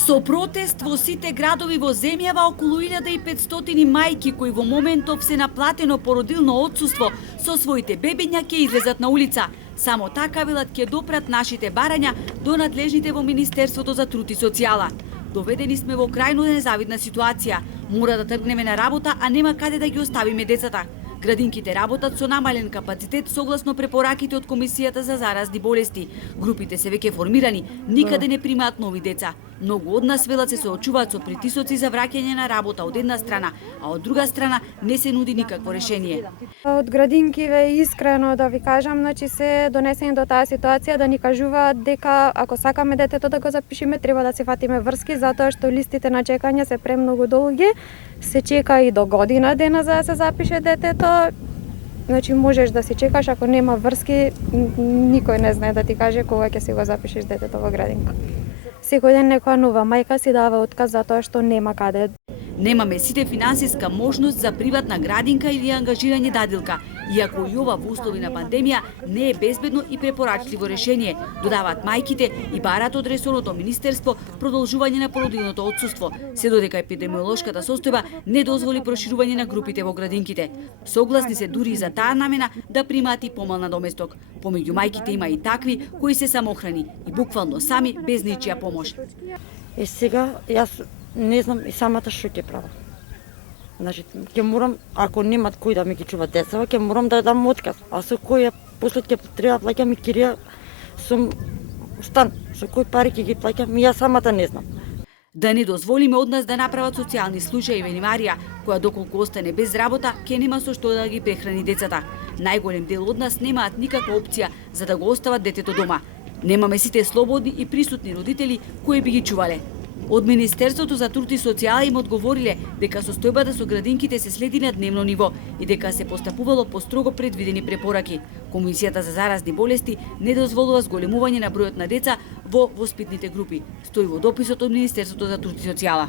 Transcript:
Со протест во сите градови во земјава, околу 1500 мајки кои во моментов се на платено породилно отсуство со своите бебиња ќе излезат на улица. Само така велат ќе допрат нашите барања до надлежните во Министерството за труд и социјала. Доведени сме во крајно незавидна ситуација. Мора да тргнеме на работа, а нема каде да ги оставиме децата. Градинките работат со намален капацитет согласно препораките од Комисијата за заразни болести. Групите се веќе формирани, никаде не примаат нови деца. Многу од нас велат се соочуваат со притисоци за враќање на работа од една страна, а од друга страна не се нуди никакво решение. Од градинкиве искрено да ви кажам, се донесени до таа ситуација да ни кажуваат дека ако сакаме детето да го запишеме, треба да се фатиме врски, затоа што листите на чекање се премногу долги. Се чека и до година дена за да се запише детето. Можеш да си чекаш, ако нема врски, никој не знае да ти каже кога ќе си го запишеш детето во градинка. Секој ден некоја нова мајка си дава отказ затоа што нема каде. Немаме сите финансиска можност за приватна градинка или ангажирање дадилка, иако и ова во услови на пандемија не е безбедно и препорачливо решение, додаваат мајките и бараат од ресорното министерство продолжување на породилното отсуство, се додека епидемиолошката состојба не дозволи проширување на групите во градинките. Согласни се дури и за таа намена да примаат и помал надоместок. Помеѓу мајките има и такви кои се самохрани и буквално сами без ничија помош. Сега јас не знам и самата што ќе правам. Ќе морам, ако немат кој да ми ги чува децава, ќе морам да дам отказ. А со кој после ќе треба плаќам и кирија сум стан, со кој пари ќе ги плаќам, јас самата не знам. Да не дозволиме од нас да направат социјални случаи, вели Марија, која доколку остане без работа, ќе нема со што да ги прехрани децата. Најголем дел од нас немаат никаква опција за да го остават детето дома. Немаме сите слободни и присутни родители кои би ги чувале. Од Министерството за труд и социјала им одговориле дека состојбата со градинките се следи на дневно ниво и дека се постапувало по строго предвидени препораки. Комисијата за заразни болести не дозволува зголемување на бројот на деца во воспитните групи, стои во дописот од Министерството за труд и социјала.